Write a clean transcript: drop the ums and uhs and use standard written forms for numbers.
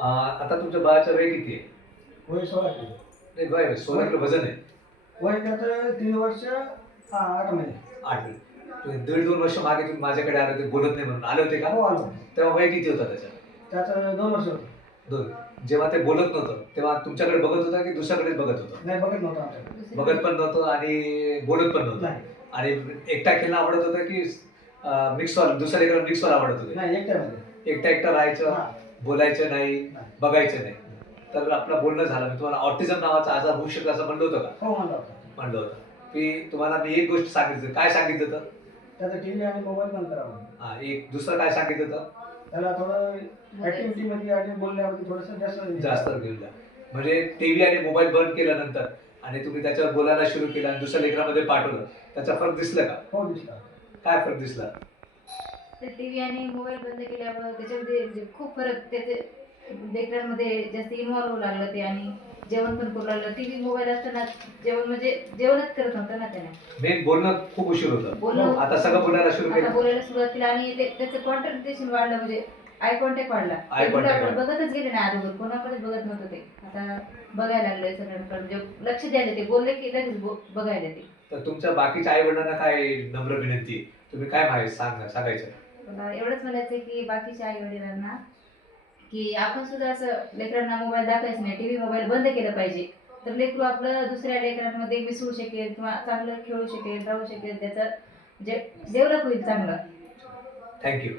आता तुमच्या बाळाचं वय किती आहे? वय 16 किलो. नाही वय 16 किलो वजन आहे. वय त्याचं 3 वर्ष 8 महिने. 8 दीड-2 वर्ष मागे तुम्ही माझ्याकडे आले होते, बोलत नाही म्हणून आले होते का? हो आलो. तेव्हा वय किती होतं त्याचं? त्याचं 2 वर्ष होतं. 2. जेव्हा ते बोलत नव्हतं तेव्हा तुमच्याकडे बघत होता की दुसऱ्याकडेच बघत होता? नाही बघत नव्हतं आमच्याकडे. बघत पण नव्हतं आणि बोलत पण नव्हतं. नाही. आणि एकटा खेळणं आवडत होतं की मिक्सवर दुसऱ्या लेकराला मिक्सवर आवडत होते? नाही एकट्यामध्ये. एकटं राहायचं, हां. बोलायचं नाही, नाही. बघायचं नाही. तर आपलं बोलणं झालं. मी तुम्हाला ऑटिझम नावाचा आजार होऊ शकतो असं म्हणलं होतं का? हो म्हणलं होतं. म्हणलं होतं. की तुम्हाला मी एक गोष्ट सांगितली. काय सांगितलं होतं? त्याचा टीव्ही आणि मोबाईल बंद करावा. एक दुसरं काय सांगितलं होतं? त्याला थोडं ॲक्टिव्हिटीमध्ये आणि बोलण्यामध्ये थोडंसं जास्त घेऊन द्या. म्हणजे टीव्ही आणि मोबाईल बंद केल्यानंतर आणि तुम्ही त्याच्यावर बोलायला सुरू केलं आणि दुसऱ्या लेकरामध्ये पाठवलं, त्याचा फरक दिसला का? हो दिसला. काय फरक दिसला? तर टीव्ही आणि मोबाईल बंद केल्यामुळे त्याच्यामध्ये म्हणजे खूप फरक त्याचे लेकरांमध्ये जास्त इन्व्हॉल्व होऊ लागलं ते आणि जेवण पण करू लागलं. टीव्ही मोबाईल असताना जेवण म्हणजे जेवणच करत नव्हतं ना त्याने. मेन बोलणं खूप उशीर होतं. बोलणं आता सगळं बोलायला सुरू आता केलं. बोलायला सुरुवात केली आणि त्याचं कॉन्सन्ट्रेशन वाढलं म्हणजे आय कॉन्टॅक्ट वाढला. Eye contact आपण वाढला. बघतच गेले नाही अगोदर कोणाकडेच बघत नव्हतं ते. आता बघायला लागलंय सगळ्यांकडे म्हणजे लक्ष द्यायला ते बोलले की लगेच बघायला ते. तर तुमच्या बाकीच्या आई वडिलांना काय नम्र विनंती आहे? तुम्ही काय माहिती सांगायचं? मला एवढंच म्हणायचं की बाकीच्या आई वडिलांना की आपण सुद्धा असं लेकरांना मोबाईल दाखवायचं नाही, टीव्ही मोबाईल बंद केलं पाहिजे. तर लेकरू आपलं दुसऱ्या लेकरांमध्ये मिसळू शकेल किंवा चांगलं खेळू शकेल, राहू शकेल, त्याचं म्हणजे डेव्हलप होईल चांगलं. थँक्यू.